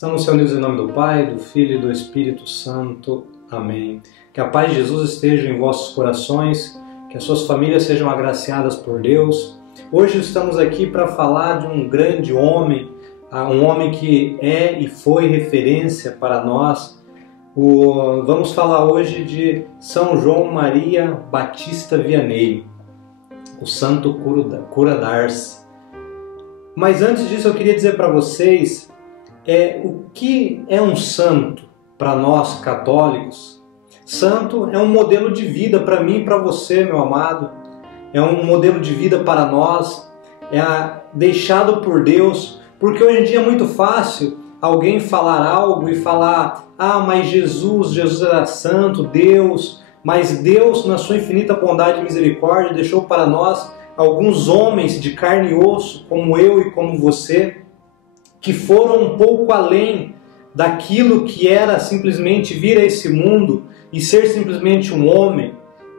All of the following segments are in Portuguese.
Estamos reunidos em nome do Pai, do Filho e do Espírito Santo. Amém. Que a paz de Jesus esteja em vossos corações, que as suas famílias sejam agraciadas por Deus. Hoje estamos aqui para falar de um grande homem, um homem que é e foi referência para nós. Vamos falar hoje de São João Maria Batista Vianney, o Santo Cura d'Ars. Mas antes disso eu queria dizer para vocês o que é um santo para nós católicos. Santo é um modelo de vida para mim e para você, meu amado. É um modelo de vida para nós, deixado por Deus, porque hoje em dia é muito fácil alguém falar algo e falar: mas Jesus era santo, Deus, mas Deus, na sua infinita bondade e misericórdia, deixou para nós alguns homens de carne e osso, como eu e como você, que foram um pouco além daquilo que era simplesmente vir a esse mundo e ser simplesmente um homem.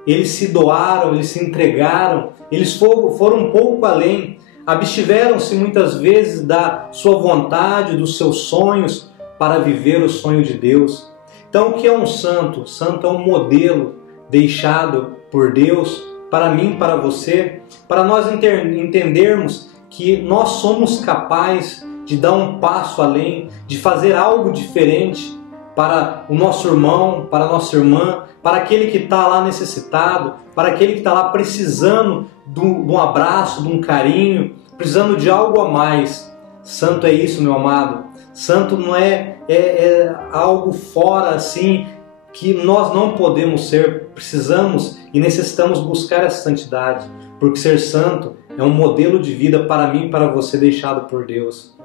Eles se doaram, eles se entregaram, eles foram um pouco além, abstiveram-se muitas vezes da sua vontade, dos seus sonhos, para viver o sonho de Deus. Então, o que é um santo? Santo é um modelo deixado por Deus para mim, para você, para nós entendermos que nós somos capazes de dar um passo além, de fazer algo diferente para o nosso irmão, para a nossa irmã, para aquele que está lá necessitado, para aquele que está lá precisando de um abraço, de um carinho, precisando de algo a mais. Santo é isso, meu amado. Santo não é algo fora assim que nós não podemos ser. Precisamos e necessitamos buscar essa santidade, porque ser santo é um modelo de vida para mim e para você deixado por Deus.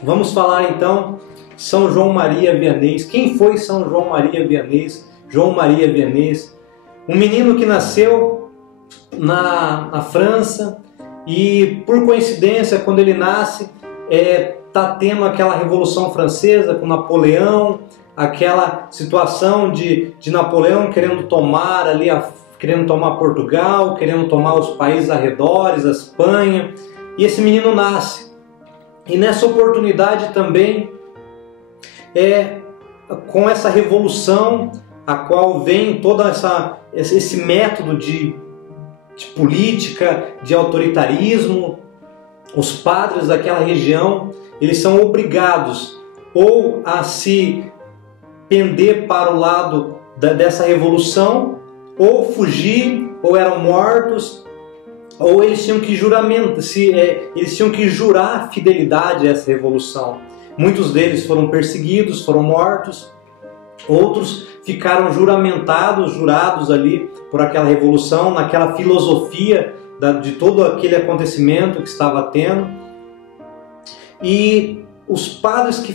Vamos falar então São João Maria Vianney. Quem foi São João Maria Vianney? João Maria Vianney, um menino que nasceu na França e, por coincidência, quando ele nasce, está tendo aquela Revolução Francesa com Napoleão, aquela situação de Napoleão querendo tomar Portugal, querendo tomar os países arredores, a Espanha, e esse menino nasce. E nessa oportunidade também, com essa revolução, a qual vem todo esse método de política, de autoritarismo, os padres daquela região, eles são obrigados ou a se pender para o lado dessa revolução, ou fugir, ou eram mortos, ou eles tinham que jurar fidelidade a essa revolução. Muitos deles foram perseguidos, foram mortos, outros ficaram jurados ali por aquela revolução, naquela filosofia de todo aquele acontecimento que estava tendo. E os padres que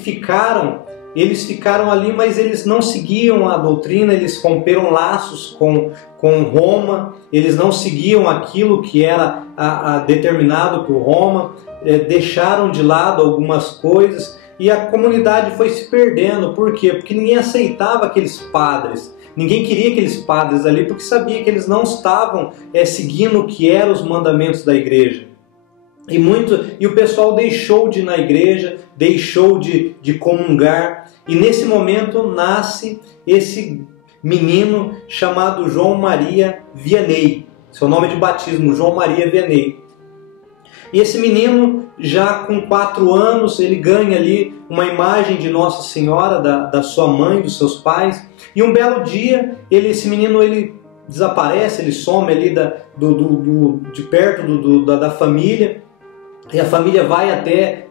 eles ficaram ali, mas eles não seguiam a doutrina, eles romperam laços com Roma, eles não seguiam aquilo que era determinado por Roma, deixaram de lado algumas coisas e a comunidade foi se perdendo. Por quê? Porque ninguém aceitava aqueles padres, ninguém queria aqueles padres ali, porque sabia que eles não estavam seguindo o que eram os mandamentos da igreja. E o pessoal deixou de ir na igreja, deixou de comungar, e nesse momento nasce esse menino chamado João Maria Vianney, seu nome de batismo, João Maria Vianney. E esse menino, já com 4 anos, ele ganha ali uma imagem de Nossa Senhora, da sua mãe, dos seus pais, e um belo dia, esse menino desaparece, ele some ali de perto da família. E a família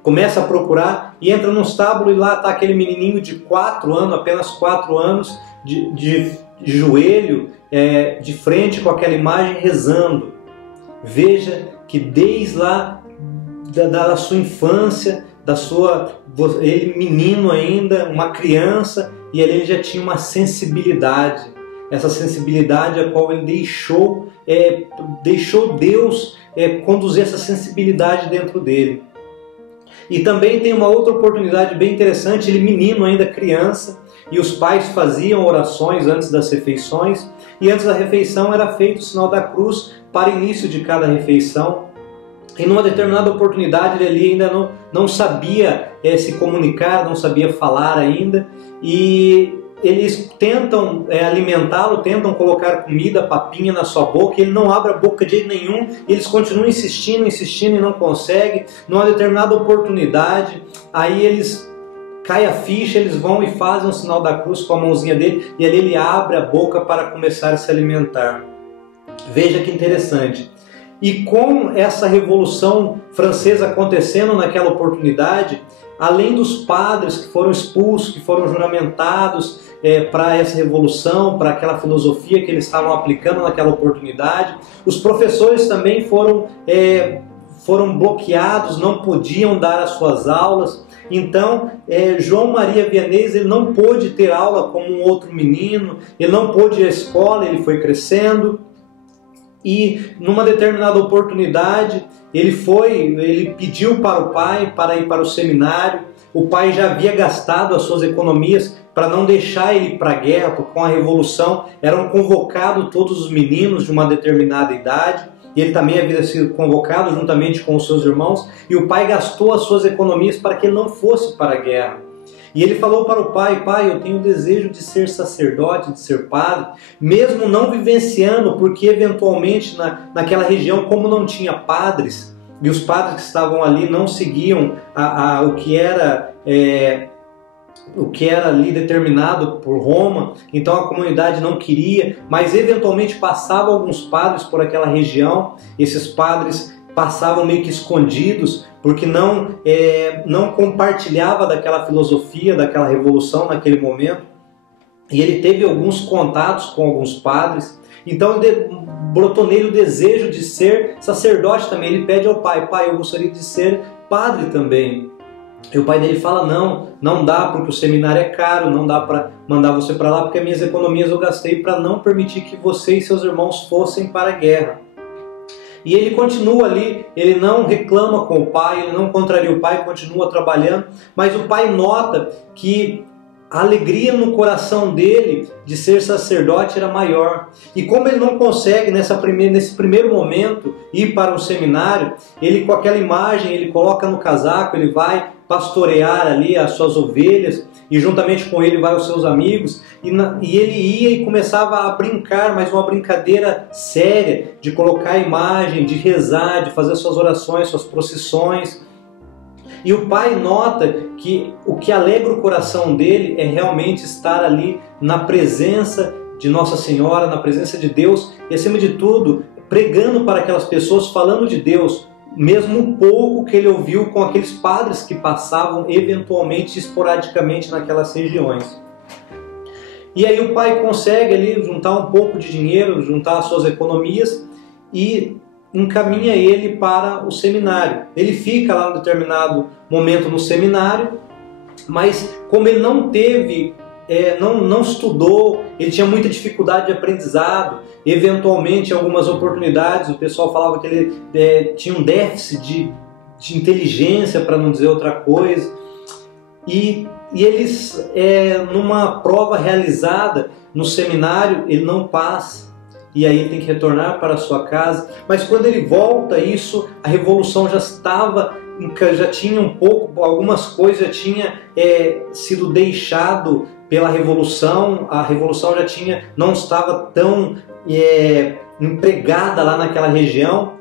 começa a procurar e entra num estábulo, e lá está aquele menininho de 4 anos, apenas 4 anos, de joelho, de frente com aquela imagem, rezando. Veja que desde lá da sua infância, ele menino ainda, uma criança, e ali ele já tinha uma sensibilidade. Essa sensibilidade a qual ele deixou Deus conduzir essa sensibilidade dentro dele. E também tem uma outra oportunidade bem interessante, ele menino ainda, criança, e os pais faziam orações antes das refeições, e antes da refeição era feito o sinal da cruz para início de cada refeição. E numa determinada oportunidade ele ali ainda não sabia se comunicar, não sabia falar ainda, e eles tentam alimentá-lo, tentam colocar comida, papinha na sua boca, e ele não abre a boca de jeito nenhum, e eles continuam insistindo e não conseguem. Numa determinada oportunidade, aí eles cai a ficha, eles vão e fazem um sinal da cruz com a mãozinha dele, e ali ele abre a boca para começar a se alimentar. Veja que interessante. E com essa Revolução Francesa acontecendo naquela oportunidade, além dos padres que foram expulsos, que foram juramentados para essa revolução, para aquela filosofia que eles estavam aplicando naquela oportunidade, os professores também foram bloqueados, não podiam dar as suas aulas. Então, João Maria Vianney, ele não pôde ter aula como um outro menino, ele não pôde ir à escola, ele foi crescendo. E numa determinada oportunidade ele pediu para o pai para ir para o seminário. O pai já havia gastado as suas economias para não deixar ele ir para a guerra, porque com a revolução eram convocados todos os meninos de uma determinada idade, e ele também havia sido convocado juntamente com os seus irmãos, e o pai gastou as suas economias para que ele não fosse para a guerra. E ele falou para o pai: pai, eu tenho o desejo de ser sacerdote, de ser padre, mesmo não vivenciando, porque eventualmente naquela região, como não tinha padres, e os padres que estavam ali não seguiam o que era ali determinado por Roma, então a comunidade não queria, mas eventualmente passavam alguns padres por aquela região. Esses padres passavam meio que escondidos, porque não compartilhava daquela filosofia, daquela revolução naquele momento. E ele teve alguns contatos com alguns padres, então brotou nele o desejo de ser sacerdote também. Ele pede ao pai: pai, eu gostaria de ser padre também. E o pai dele fala: não dá, porque o seminário é caro, não dá para mandar você para lá, porque as minhas economias eu gastei para não permitir que você e seus irmãos fossem para a guerra. E ele continua ali, ele não reclama com o pai, ele não contraria o pai, continua trabalhando, mas o pai nota que a alegria no coração dele de ser sacerdote era maior. E como ele não consegue nesse primeiro momento ir para um seminário, ele, com aquela imagem, ele coloca no casaco, ele vai pastorear ali as suas ovelhas, e juntamente com ele vai os seus amigos, e ele ia e começava a brincar, mas uma brincadeira séria, de colocar a imagem, de rezar, de fazer suas orações, suas procissões. E o pai nota que o que alegra o coração dele é realmente estar ali na presença de Nossa Senhora, na presença de Deus, e acima de tudo, pregando para aquelas pessoas, falando de Deus, mesmo um pouco que ele ouviu com aqueles padres que passavam eventualmente, esporadicamente naquelas regiões. E aí o pai consegue ali juntar um pouco de dinheiro, juntar as suas economias e encaminha ele para o seminário. Ele fica lá em determinado momento no seminário, mas como ele não teve, não estudou, ele tinha muita dificuldade de aprendizado. Eventualmente, em algumas oportunidades, o pessoal falava que ele tinha um déficit de inteligência, para não dizer outra coisa. E eles, numa prova realizada no seminário, ele não passa. E aí ele tem que retornar para a sua casa. Mas quando ele volta, a revolução já tinha um pouco, algumas coisas já tinha sido deixado pela revolução. A revolução não estava tão empregada lá naquela região,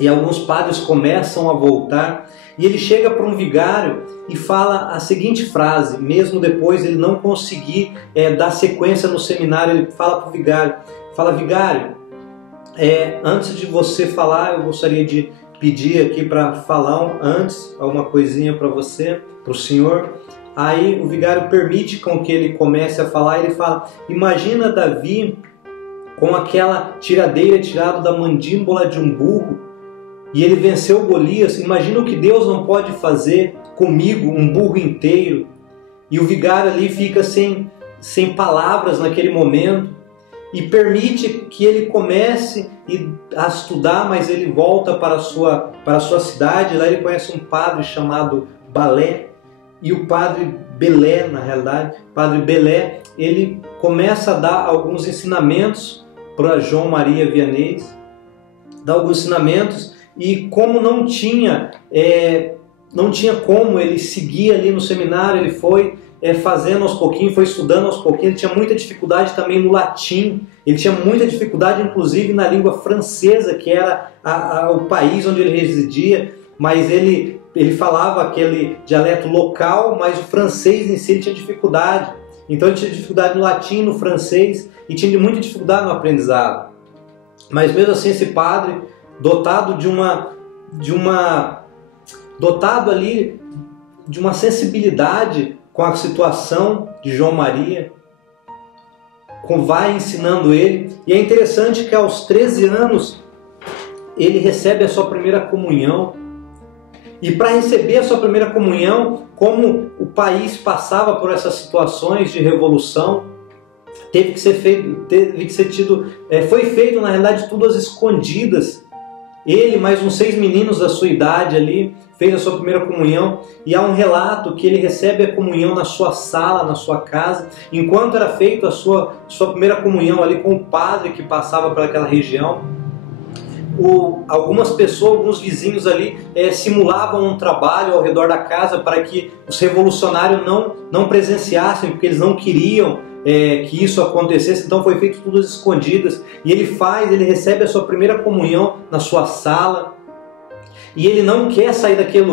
e alguns padres começam a voltar, e ele chega para um vigário e fala a seguinte frase, mesmo depois ele não conseguir dar sequência no seminário. Ele fala para o vigário, vigário, antes de você falar, eu gostaria de pedir aqui para falar antes alguma coisinha para você, para o senhor. Aí o vigário permite com que ele comece a falar. Ele fala: imagina Davi com aquela tiradeira tirada da mandíbula de um burro, e ele venceu Golias. Imagina o que Deus não pode fazer comigo, um burro inteiro. E o vigário ali fica sem palavras naquele momento, e permite que ele comece a estudar, mas ele volta para a sua cidade. Lá ele conhece um padre chamado Balé, e o padre Belé, na realidade, padre Belé, ele começa a dar alguns ensinamentos para João Maria Vianney, dá alguns ensinamentos, e como não tinha como ele seguir ali no seminário, ele foi fazendo aos pouquinhos, foi estudando aos pouquinhos, ele tinha muita dificuldade também no latim, ele tinha muita dificuldade inclusive na língua francesa, que era o país onde ele residia, mas ele falava aquele dialeto local, mas o francês em si ele tinha dificuldade. Então ele tinha dificuldade no latim, no francês, e tinha muita dificuldade no aprendizado. Mas mesmo assim esse padre, dotado ali de uma sensibilidade com a situação de João Maria, vai ensinando ele. E é interessante que aos 13 anos ele recebe a sua primeira comunhão. E para receber a sua primeira comunhão, como o país passava por essas situações de revolução, foi feito na realidade tudo às escondidas. Ele, mais uns 6 meninos da sua idade ali, fez a sua primeira comunhão, e há um relato que ele recebe a comunhão na sua sala, na sua casa, enquanto era feita a sua primeira comunhão ali com o padre que passava por aquela região. Algumas pessoas, alguns vizinhos ali simulavam um trabalho ao redor da casa para que os revolucionários não presenciassem, porque eles não queriam que isso acontecesse. Então foi feito tudo às escondidas, e ele recebe a sua primeira comunhão na sua sala, e ele não quer sair daquele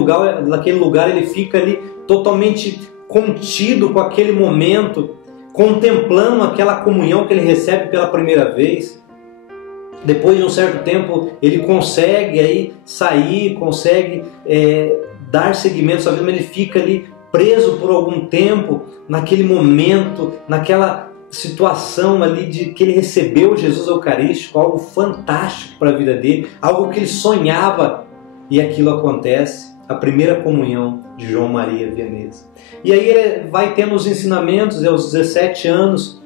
lugar, ele fica ali totalmente contido com aquele momento, contemplando aquela comunhão que ele recebe pela primeira vez. Depois de um certo tempo ele consegue aí sair, consegue dar seguimento à sua vida, mas ele fica ali preso por algum tempo naquele momento, naquela situação ali de que ele recebeu Jesus Eucarístico, algo fantástico para a vida dele, algo que ele sonhava, e aquilo acontece, a primeira comunhão de João Maria Vianney. E aí ele vai tendo os ensinamentos, e aos 17 anos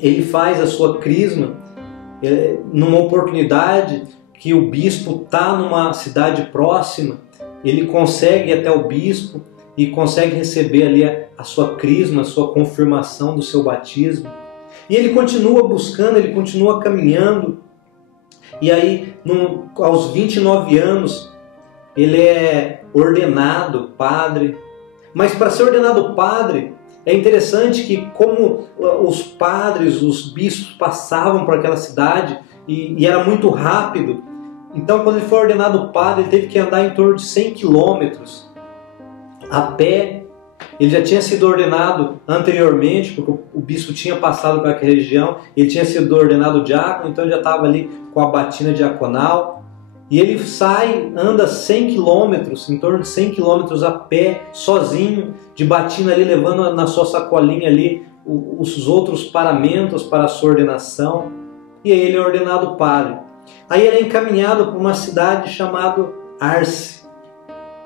ele faz a sua crisma, numa oportunidade que o bispo está numa cidade próxima, ele consegue ir até o bispo e consegue receber ali a sua crisma, a sua confirmação do seu batismo. E ele continua buscando, ele continua caminhando, e aí aos 29 anos ele é ordenado padre. Mas para ser ordenado padre, é interessante que como os padres, os bispos passavam por aquela cidade e era muito rápido, então quando ele foi ordenado padre, ele teve que andar em torno de 100 quilômetros a pé. Ele já tinha sido ordenado anteriormente, porque o bispo tinha passado por aquela região, ele tinha sido ordenado diácono, então ele já estava ali com a batina diaconal. E ele anda 100 quilômetros, em torno de 100 quilômetros a pé, sozinho, de batina ali, levando na sua sacolinha ali os outros paramentos para a sua ordenação. E aí ele é ordenado padre. Aí ele é encaminhado para uma cidade chamada Arce,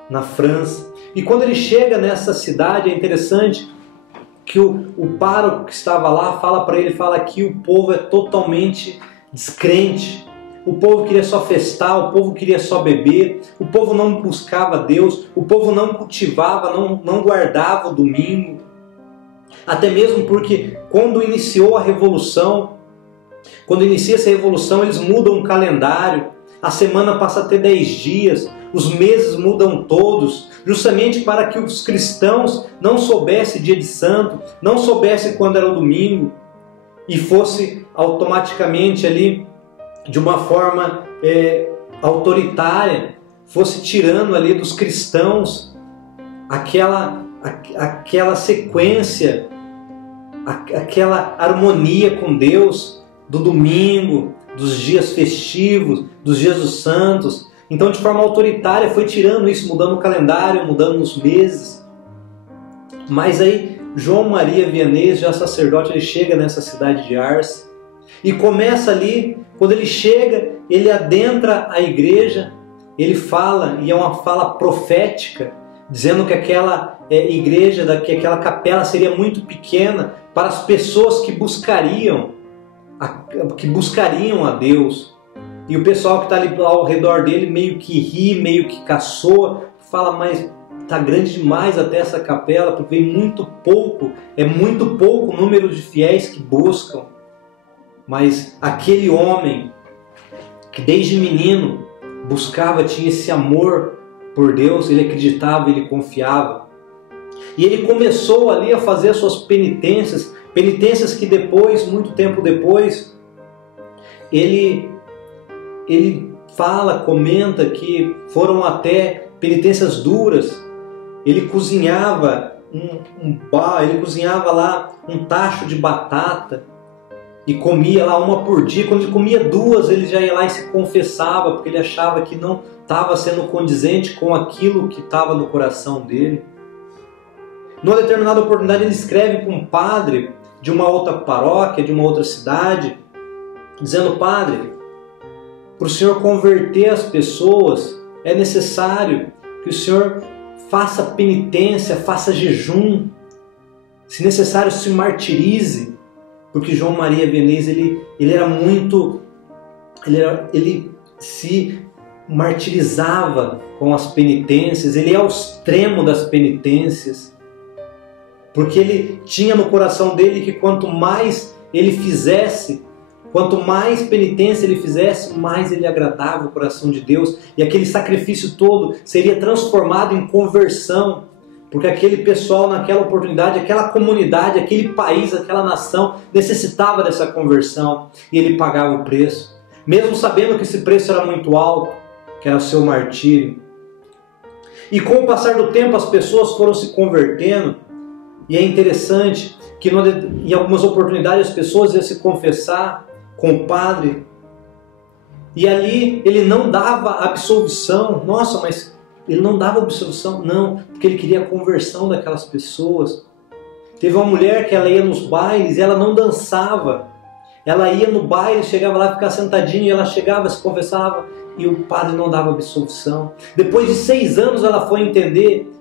na França. E quando ele chega nessa cidade, é interessante que o pároco que estava lá fala para ele, fala que o povo é totalmente descrente. O povo queria só festar, o povo queria só beber, o povo não buscava Deus, o povo não cultivava, não guardava o domingo. Até mesmo porque quando iniciou a revolução, quando inicia essa revolução, eles mudam o calendário, a semana passa a ter 10 dias, os meses mudam todos, justamente para que os cristãos não soubessem dia de santo, não soubessem quando era o domingo, e fosse automaticamente ali, de uma forma autoritária, fosse tirando ali dos cristãos aquela sequência, aquela harmonia com Deus do domingo, dos dias festivos, dos dias dos santos. Então, de forma autoritária, foi tirando isso, mudando o calendário, mudando os meses. Mas aí, João Maria Vianney, já sacerdote, ele chega nessa cidade de Arce e começa ali. Quando ele chega, ele adentra a igreja, ele fala, e é uma fala profética, dizendo que aquela igreja, que aquela capela seria muito pequena para as pessoas que buscariam a Deus. E o pessoal que está ali ao redor dele meio que ri, meio que caçoa, fala, mas está grande demais até essa capela, porque vem muito pouco o número de fiéis que buscam. Mas aquele homem que desde menino buscava, tinha esse amor por Deus, ele acreditava, ele confiava. E ele começou ali a fazer as suas penitências, penitências que depois, muito tempo depois, ele fala, comenta que foram até penitências duras. Ele cozinhava ele cozinhava lá um tacho de batata e comia lá uma por dia. Quando ele comia duas, ele já ia lá e se confessava, porque ele achava que não estava sendo condizente com aquilo que estava no coração dele. Numa determinada oportunidade, ele escreve para um padre de uma outra paróquia, de uma outra cidade, dizendo: padre, para o senhor converter as pessoas, é necessário que o senhor faça penitência, faça jejum, se necessário se martirize, porque João Maria Vianney ele se martirizava com as penitências, ele é o extremo das penitências, porque ele tinha no coração dele que quanto mais ele fizesse, quanto mais penitência ele fizesse, mais ele agradava o coração de Deus, e aquele sacrifício todo seria transformado em conversão, porque aquele pessoal naquela oportunidade, aquela comunidade, aquele país, aquela nação necessitava dessa conversão, e ele pagava o preço, mesmo sabendo que esse preço era muito alto, que era o seu martírio. E com o passar do tempo as pessoas foram se convertendo, e é interessante que em algumas oportunidades as pessoas iam se confessar com o padre, e ali ele não dava absolvição. Nossa, mas ele não dava absolvição? Não, porque ele queria a conversão daquelas pessoas. Teve uma mulher que ela ia nos bailes e ela não dançava. Ela ia no baile, chegava lá, ficava sentadinha, e ela chegava, se confessava, e o padre não dava absolvição. Depois de 6 anos ela foi entender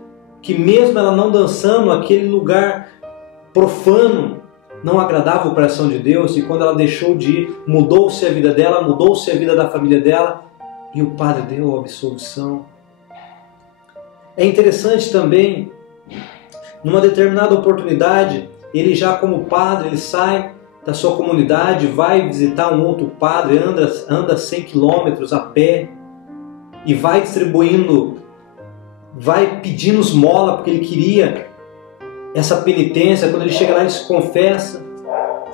que mesmo ela não dançando, aquele lugar profano não agradava o coração de Deus, e quando ela deixou de ir, mudou-se a vida dela, mudou-se a vida da família dela, e o padre deu a absolvição. É interessante também, numa determinada oportunidade, ele já como padre, ele sai da sua comunidade, vai visitar um outro padre, anda 100 quilômetros a pé, e vai distribuindo, vai pedindo esmola, porque ele queria essa penitência. Quando ele chega lá, ele se confessa,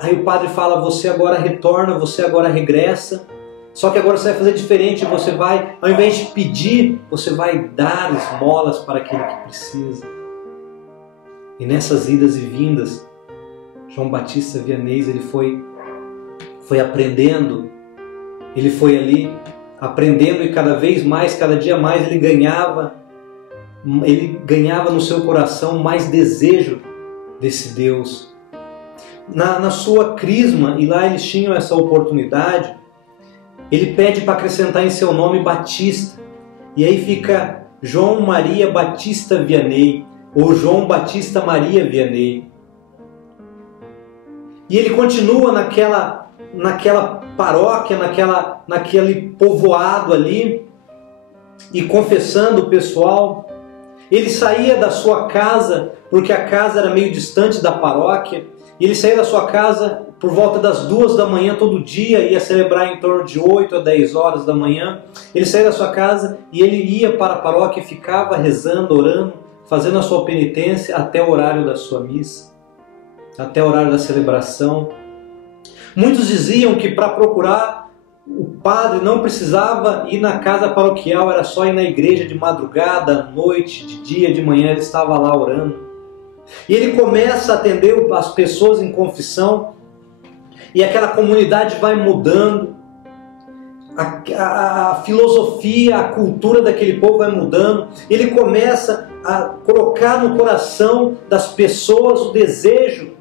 aí o padre fala: você agora retorna, você agora regressa, só que agora você vai fazer diferente, você vai, ao invés de pedir, você vai dar esmolas para aquele que precisa. E nessas idas e vindas, João Batista Vianney, ele foi aprendendo, ele foi ali aprendendo, e cada vez mais, cada dia mais ele ganhava no seu coração mais desejo desse Deus. Na sua crisma, e lá eles tinham essa oportunidade, ele pede para acrescentar em seu nome Batista, e aí fica João Maria Batista Vianney, ou João Batista Maria Vianney. E ele continua naquela paróquia, naquele povoado ali, e confessando o pessoal. Ele saía da sua casa, porque a casa era meio distante da paróquia, e ele saía da sua casa por volta das 2 da manhã todo dia, ia celebrar em torno de 8 a 10 horas da manhã. Ele saía da sua casa e ele ia para a paróquia e ficava rezando, orando, fazendo a sua penitência até o horário da sua missa, até o horário da celebração. Muitos diziam que para procurar o padre não precisava ir na casa paroquial, era só ir na igreja de madrugada, à noite, de dia, de manhã, ele estava lá orando. E ele começa a atender as pessoas em confissão, e aquela comunidade vai mudando, a filosofia, a cultura daquele povo vai mudando. Ele começa a colocar no coração das pessoas o desejo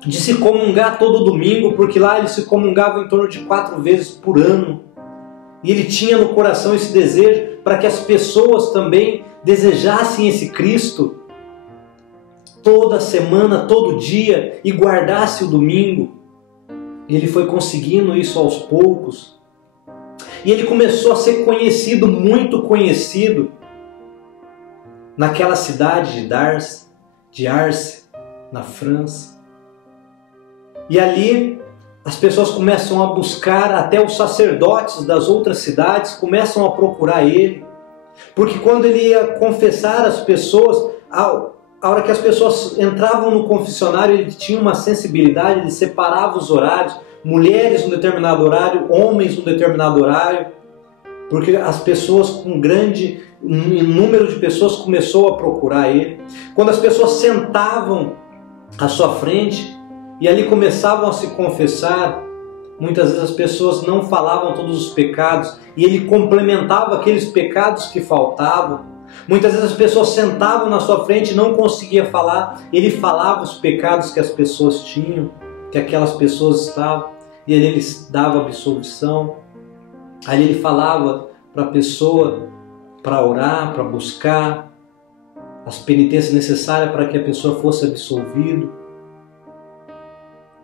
de se comungar todo domingo, porque lá ele se comungava em torno de 4 vezes por ano. E ele tinha no coração esse desejo para que as pessoas também desejassem esse Cristo toda semana, todo dia, e guardasse o domingo. E ele foi conseguindo isso aos poucos. E ele começou a ser conhecido, muito conhecido, naquela cidade de Arce, na França. E ali as pessoas começam a buscar, até os sacerdotes das outras cidades começam a procurar ele, porque quando ele ia confessar as pessoas, a hora que as pessoas entravam no confessionário, ele tinha uma sensibilidade, ele separava os horários, mulheres num determinado horário, homens num determinado horário, porque as pessoas, com um número de pessoas, começou a procurar ele. Quando as pessoas sentavam à sua frente e ali começavam a se confessar, muitas vezes as pessoas não falavam todos os pecados e ele complementava aqueles pecados que faltavam. Muitas vezes as pessoas sentavam na sua frente e não conseguia falar, ele falava os pecados que as pessoas tinham, que aquelas pessoas estavam, e ali ele dava absolvição. Ali ele falava para a pessoa para orar, para buscar as penitências necessárias para que a pessoa fosse absolvida.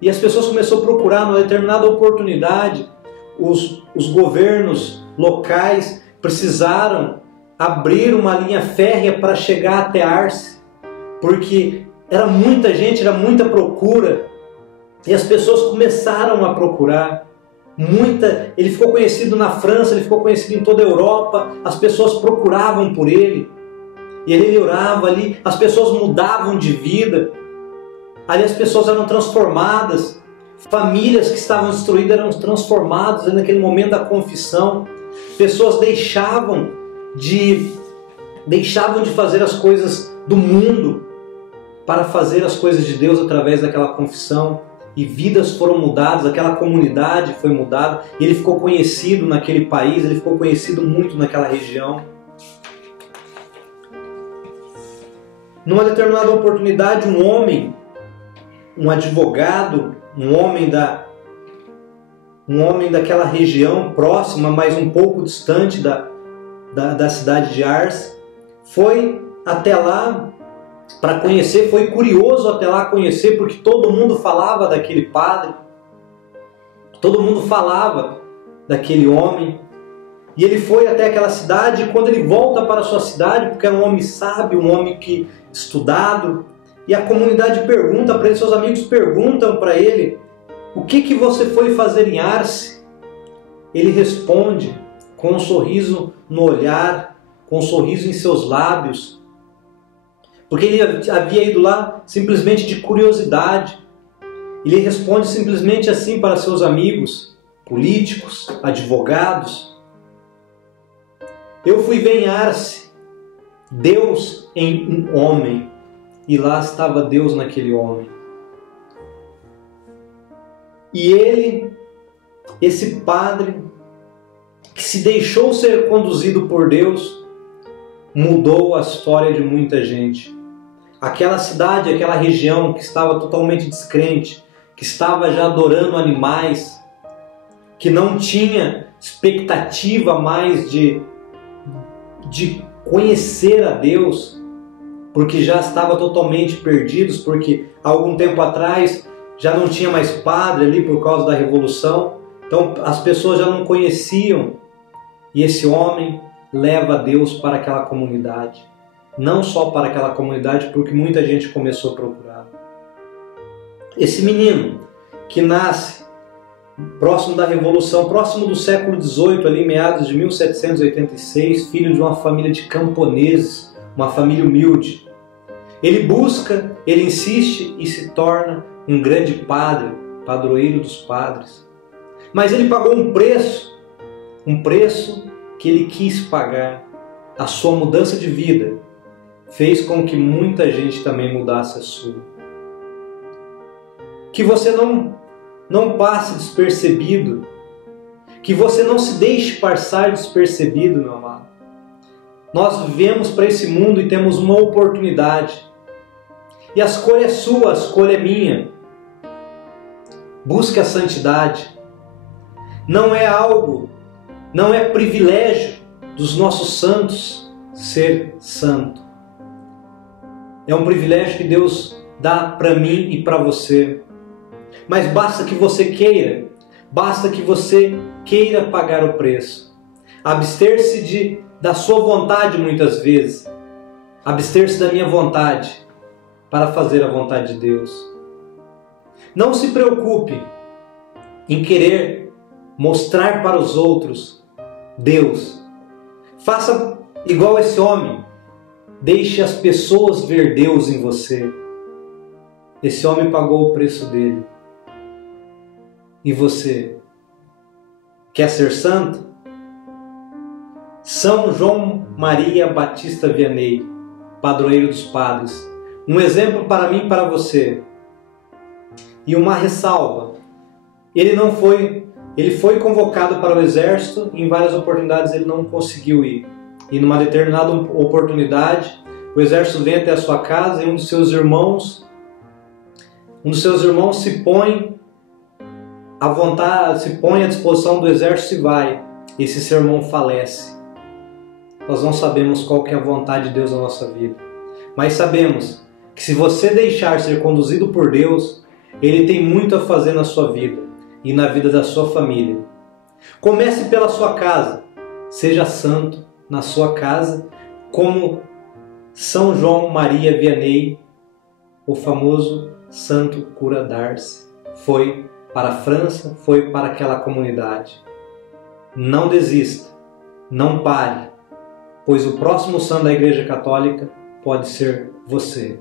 E as pessoas começaram a procurar, numa determinada oportunidade, os governos locais precisaram abrir uma linha férrea para chegar até Arce, porque era muita gente, era muita procura, e as pessoas começaram a procurar. Ele ficou conhecido na França, ele ficou conhecido em toda a Europa, as pessoas procuravam por ele, e ele orava ali, as pessoas mudavam de vida, ali as pessoas eram transformadas, famílias que estavam destruídas eram transformadas naquele momento da confissão, pessoas deixavam de fazer as coisas do mundo para fazer as coisas de Deus através daquela confissão, e vidas foram mudadas, aquela comunidade foi mudada, e ele ficou conhecido naquele país, ele ficou conhecido muito naquela região. Numa determinada oportunidade, um advogado, um homem daquela região próxima, mas um pouco distante da cidade de Arce, foi até lá para conhecer, foi curioso até lá conhecer, porque todo mundo falava daquele padre, todo mundo falava daquele homem, e ele foi até aquela cidade, e quando ele volta para a sua cidade, porque era um homem sábio, um homem estudado, e a comunidade pergunta para ele, seus amigos perguntam para ele, o que você foi fazer em Arce? Ele responde com um sorriso no olhar, com um sorriso em seus lábios, porque ele havia ido lá simplesmente de curiosidade. Ele responde simplesmente assim para seus amigos, políticos, advogados: eu fui ver em Arce, Deus em um homem, e lá estava Deus naquele homem. E ele, esse padre, que se deixou ser conduzido por Deus, mudou a história de muita gente. Aquela cidade, aquela região que estava totalmente descrente, que estava já adorando animais, que não tinha expectativa mais de conhecer a Deus, porque já estava totalmente perdidos, porque há algum tempo atrás já não tinha mais padre ali por causa da Revolução, então as pessoas já não conheciam, e esse homem leva Deus para aquela comunidade. Não só para aquela comunidade, porque muita gente começou a procurar. Esse menino que nasce próximo da Revolução, próximo do século XVIII, ali meados de 1786, filho de uma família de camponeses, uma família humilde. Ele busca, ele insiste e se torna um grande padre, padroeiro dos padres. Mas ele pagou um preço que ele quis pagar. A sua mudança de vida fez com que muita gente também mudasse a sua. Que você não passe despercebido, que você não se deixe passar despercebido, meu amado. Nós vivemos para esse mundo e temos uma oportunidade. E a escolha é sua, a escolha é minha. Busque a santidade. Não é privilégio dos nossos santos ser santo. É um privilégio que Deus dá para mim e para você. Mas basta que você queira pagar o preço. Abster-se da sua vontade muitas vezes. Abster-se da minha vontade para fazer a vontade de Deus. Não se preocupe em querer mostrar para os outros Deus. Faça igual esse homem. Deixe as pessoas ver Deus em você. Esse homem pagou o preço dele. E você? Quer ser santo? São João Maria Batista Vianney, padroeiro dos padres. Um exemplo para mim e para você. E uma ressalva. Ele foi convocado para o exército e em várias oportunidades ele não conseguiu ir. E numa determinada oportunidade, o exército vem até a sua casa e um dos seus irmãos se põe à vontade, se põe à disposição do exército e vai. Esse seu irmão falece. Nós não sabemos qual que é a vontade de Deus na nossa vida, mas sabemos que se você deixar ser conduzido por Deus, Ele tem muito a fazer na sua vida e na vida da sua família. Comece pela sua casa. Seja santo na sua casa, como São João Maria Vianney, o famoso Santo Cura d'Ars, foi para a França, foi para aquela comunidade. Não desista, não pare, pois o próximo santo da Igreja Católica pode ser você.